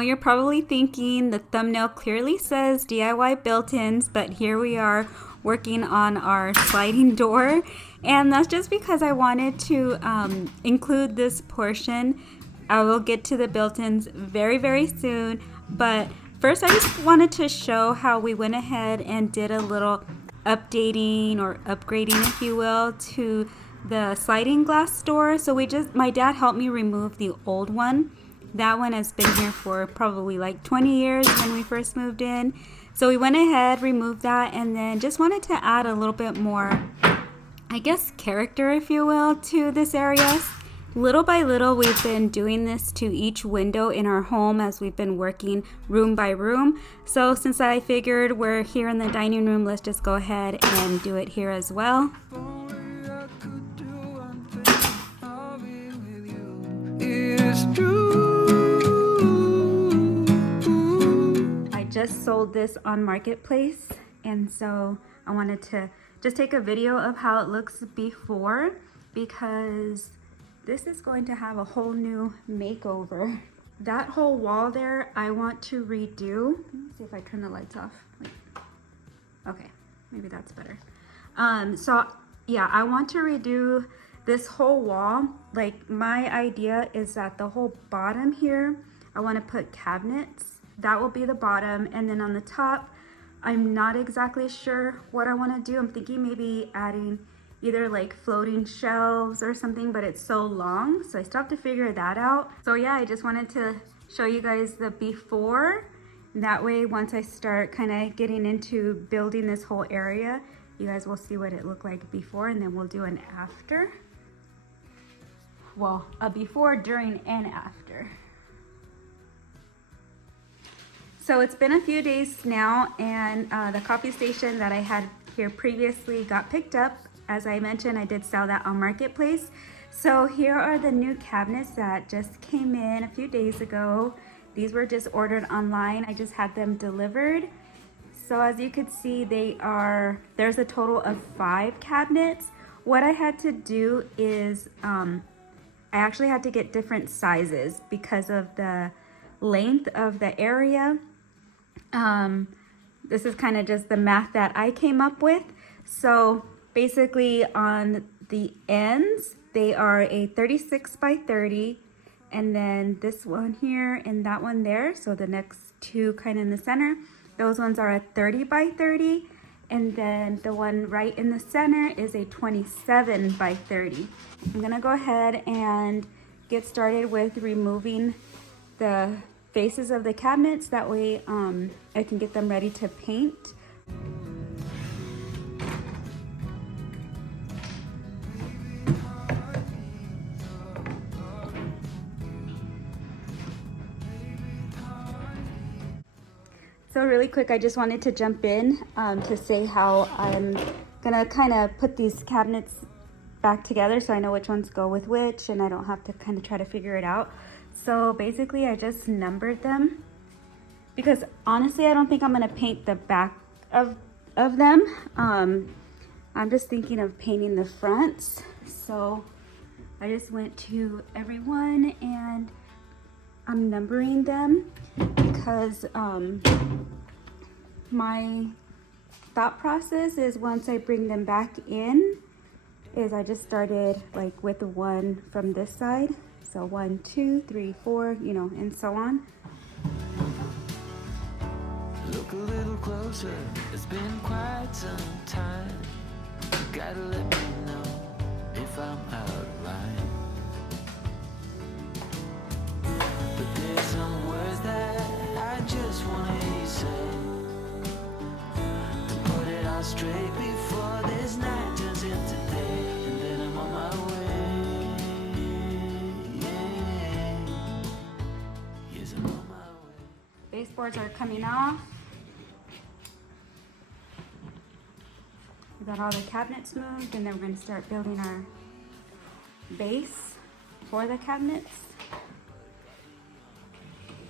know you're probably thinking the thumbnail clearly says DIY built-ins, but here we are working on our sliding door. And that's just because I wanted to include this portion. I will get to the built-ins very, very soon. But first I just wanted to show how we went ahead and did a little updating or upgrading, if you will, to the sliding glass door. So my dad helped me remove the old one. That one has been here for probably like 20 years when we first moved in. So we went ahead, removed that, and then just wanted to add a little bit more, I guess, character, if you will, to this area. Little by little, we've been doing this to each window in our home as we've been working room by room. So since I figured we're here in the dining room, let's just go ahead and do it here as well. I just sold this on Marketplace, and so I wanted to just take a video of how it looks before, because this is going to have a whole new makeover. That whole wall there, I want to redo. Let me see if I turn the lights off. Okay, maybe that's better. So yeah, I want to redo this whole wall. Like, my idea is that the whole bottom here, I want to put cabinets. That will be the bottom, and then on the top, I'm not exactly sure what I want to do. I'm thinking maybe adding either like floating shelves or something, but it's so long, so I still have to figure that out. So yeah, I just wanted to show you guys the before. That way, once I start kind of getting into building this whole area, you guys will see what it looked like before, and then we'll do an after. Well, a before, during, and after. So it's been a few days now, and the coffee station that I had here previously got picked up. As I mentioned, I did sell that on Marketplace. So here are the new cabinets that just came in a few days ago. These were just ordered online. I just had them delivered. So as you could see, there's a total of 5 cabinets. What I had to do is, I actually had to get different sizes because of the length of the area. This is kind of just the math that I came up with. So basically on the ends, they are a 36 by 30, and then this one here and that one there, so the next two kind of in the center, those ones are a 30 by 30, and then the one right in the center is a 27 by 30. I'm gonna go ahead and get started with removing the faces of the cabinets. That way I can get them ready to paint. So really quick, I just wanted to jump in to say how I'm gonna kind of put these cabinets back together so I know which ones go with which, and I don't have to kind of try to figure it out. So basically I just numbered them because honestly I don't think I'm gonna paint the back of them. I'm just thinking of painting the fronts. So I just went to everyone and I'm numbering them because my thought process is once I bring them back in is I just started like with the one from this side. So 1, 2, 3, 4, you know, and so on. Look a little closer, it's been quite some time. You gotta let me know if I'm out of line. But there's some words that I just wanna hear you say, to put it all straight before this night turns into day, and then I'm on my way. Yes, I'm on my way. Baseboards are coming off. We got all the cabinets moved, and then we're going to start building our base for the cabinets.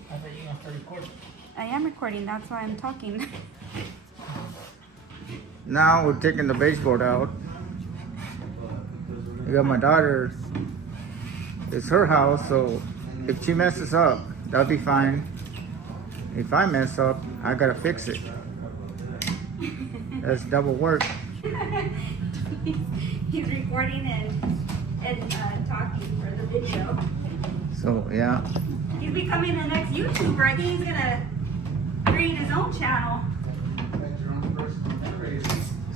I thought you were gonna start recording. I am recording, that's why I'm talking. Now we're taking the baseboard out. I got my daughter. It's her house, so if she messes up, that'll be fine. if I mess up, I gotta fix it. That's double work. He's recording and talking for the video. So yeah. He's becoming the next YouTuber. I think he's gonna create his own channel.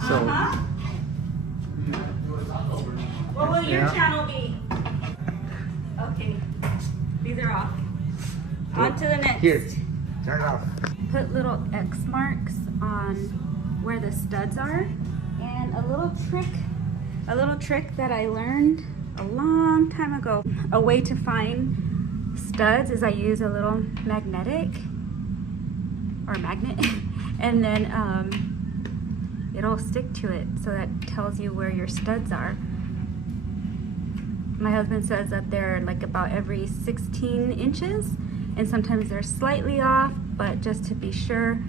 So Uh-huh. What will your Yeah. channel be? Okay. These are off. On to the next. here, turn it off. Put little X marks on where the studs are. And a little trick that I learned a long time ago. A way to find studs is I use a little magnet and then it'll stick to it, so that tells you where your studs are. My husband says that they're like about every 16 inches, and sometimes they're slightly off, but just to be sure,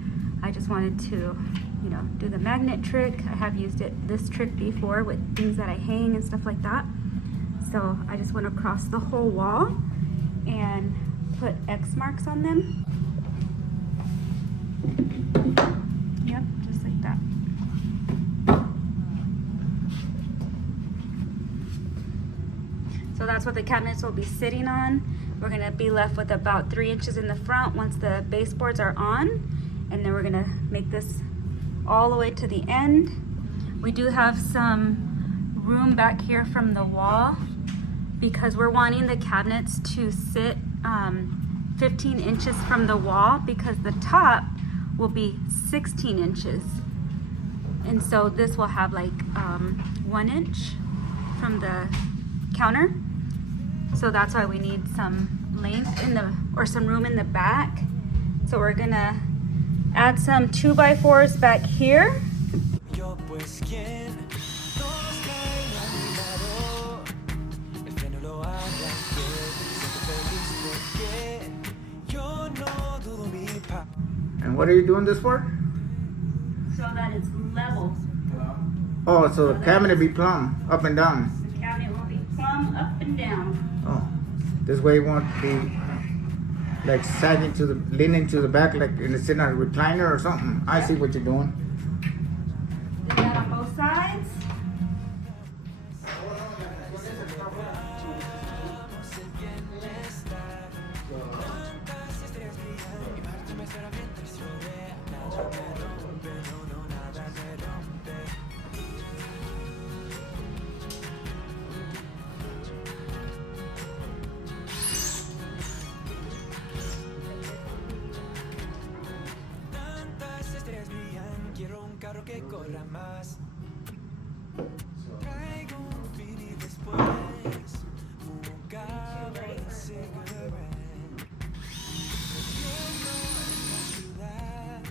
I just wanted to, you know, do the magnet trick. I have used this trick before with things that I hang and stuff like that. So I just went across the whole wall and put X marks on them. Yep, just like that. So that's what the cabinets will be sitting on. We're gonna be left with about 3 inches in the front once the baseboards are on. And then we're gonna make this all the way to the end. We do have some room back here from the wall because we're wanting the cabinets to sit 15 inches from the wall, because the top will be 16 inches. And so this will have like 1 inch from the counter. So that's why we need some length or some room in the back. So we're gonna add some 2x4s back here. Yo pues quién nos cae a mi lado, el que no lo haga bien, siento feliz porque yo no dudo mi pa. And what are you doing this for? So that it's level. Oh, so the cabinet be plumb, up and down. The cabinet will be plumb up and down. Oh, this way it won't be like sagging leaning to the back, like it's in a recliner or something. I see what you're doing. Is that on both sides? Tantas estrellas brillan, quiero un carro que corra más. Traigo un fin y después fumo un cabo de cigarette. Viviendo en la ciudad,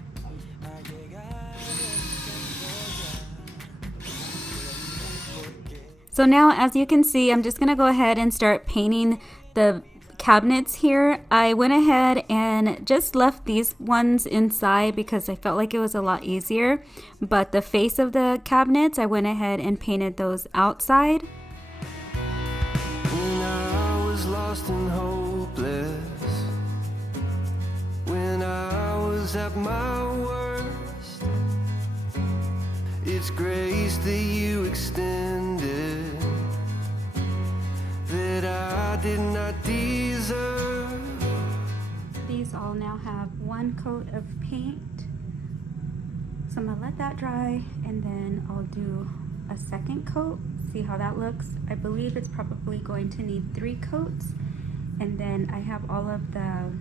ha llegado el tiempo ya. So now, as you can see, I'm just gonna go ahead and start painting the cabinets here. I went ahead and just left these ones inside because I felt like it was a lot easier. But the face of the cabinets, I went ahead and painted those outside. When I was lost and hopeless, when I was at my worst, it's grace that you extended that I did not deserve. These all now have one coat of paint. So I'm gonna let that dry and then I'll do a second coat, see how that looks. I believe it's probably going to need 3 coats. And then I have all of the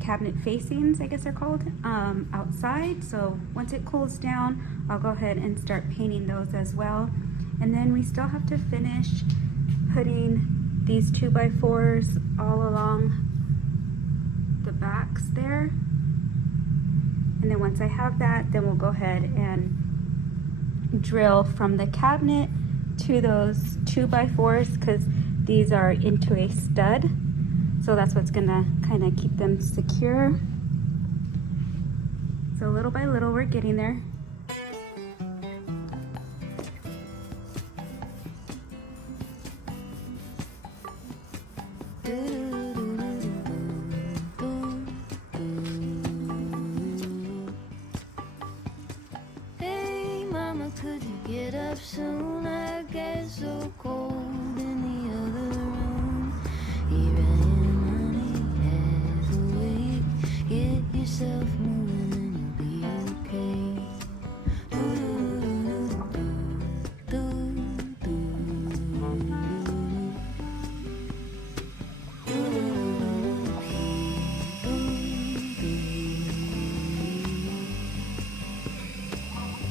cabinet facings, I guess they're called, outside. So once it cools down, I'll go ahead and start painting those as well. And then we still have to finish putting these 2x4s all along the backs there. And then once I have that, then we'll go ahead and drill from the cabinet to those 2x4s, because these are into a stud. So that's what's gonna kind of keep them secure. So little by little, we're getting there. Could you get up soon? I get so cold in the other room. Even half awake. Get yourself moving and you'll be okay.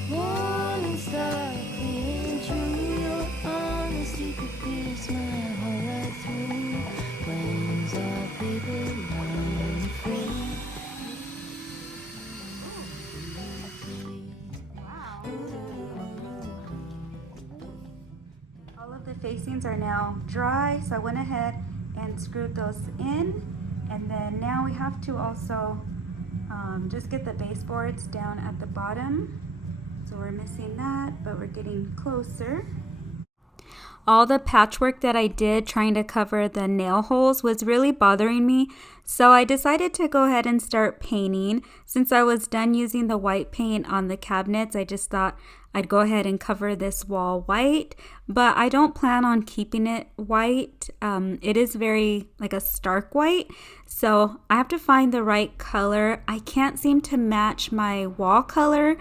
Morning star clearing through. Your honesty could pierce my heart right through. Plans are paper, I'm afraid. All of the facings are now dry, so I went ahead and screwed those in. And then now we have to also just get the baseboards down at the bottom. So we're missing that, but we're getting closer. All the patchwork that I did trying to cover the nail holes was really bothering me, so I decided to go ahead and start painting. Since I was done using the white paint on the cabinets, I just thought I'd go ahead and cover this wall white, but I don't plan on keeping it white. It is very like a stark white, so I have to find the right color. I can't seem to match my wall color,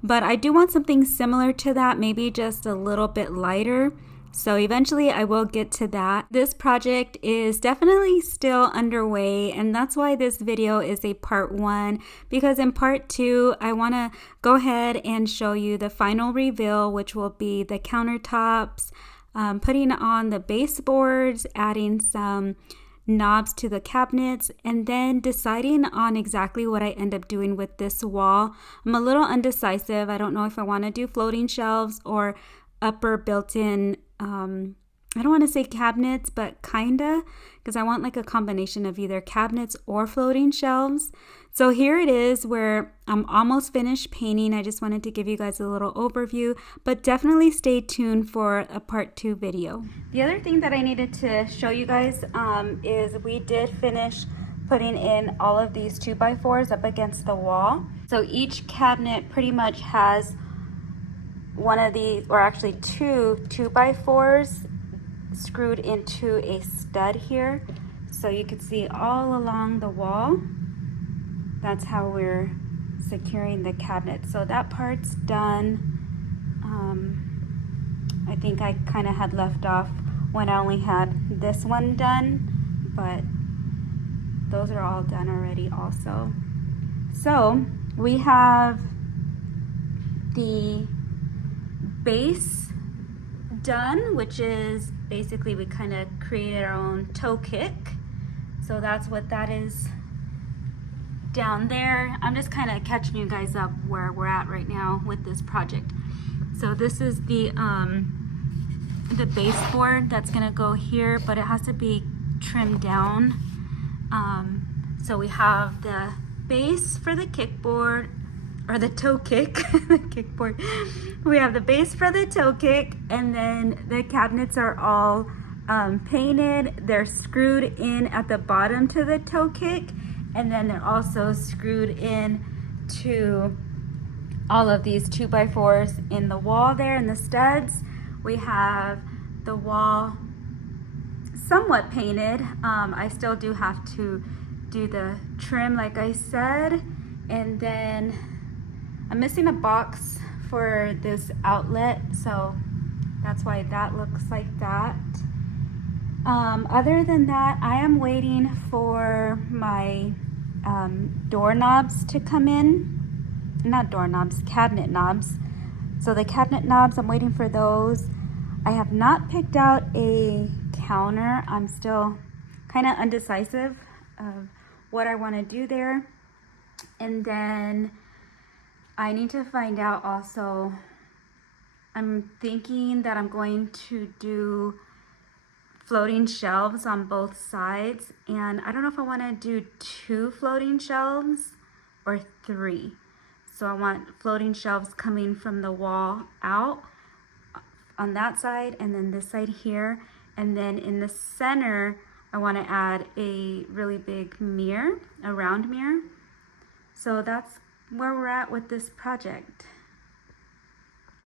but I do want something similar to that, maybe just a little bit lighter. So eventually I will get to that. This project is definitely still underway, and that's why this video is a part 1, because in part 2 I want to go ahead and show you the final reveal, which will be the countertops, putting on the baseboards, adding some knobs to the cabinets, and then deciding on exactly what I end up doing with this wall. I'm a little undecisive. I don't know if I want to do floating shelves or upper built-in, I don't want to say cabinets, but kinda, because I want like a combination of either cabinets or floating shelves. So here it is where I'm almost finished painting. I just wanted to give you guys a little overview, but definitely stay tuned for a part 2 video. The other thing that I needed to show you guys is we did finish putting in all of these 2x4s up against the wall. So each cabinet pretty much has one of these, or actually 2x4s screwed into a stud here. So you can see all along the wall, that's how we're securing the cabinet. So that part's done. I think I kind of had left off when I only had this one done, but those are all done already also. So we have the base done, which is basically we kind of created our own toe kick. So that's what that is down there. I'm just kind of catching you guys up where we're at right now with this project. So this is the baseboard that's gonna go here, but it has to be trimmed down. So we have the base for the kickboard, or the toe kick, the kickboard. We have the base for the toe kick, and then the cabinets are all painted. They're screwed in at the bottom to the toe kick, and then they're also screwed in to all of these 2x4s in the wall there in the studs. We have the wall somewhat painted. I still do have to do the trim like I said, and then I'm missing a box for this outlet, so that's why that looks like that. Other than that, I am waiting for my doorknobs to come in. Not doorknobs, cabinet knobs. So the cabinet knobs, I'm waiting for those. I have not picked out a counter. I'm still kind of undecisive of what I want to do there. And then I need to find out also, I'm thinking that I'm going to do floating shelves on both sides, and I don't know if I want to do 2 floating shelves or 3. So I want floating shelves coming from the wall out on that side, and then this side here, and then in the center I want to add a really big mirror, a round mirror. So that's where we're at with this project.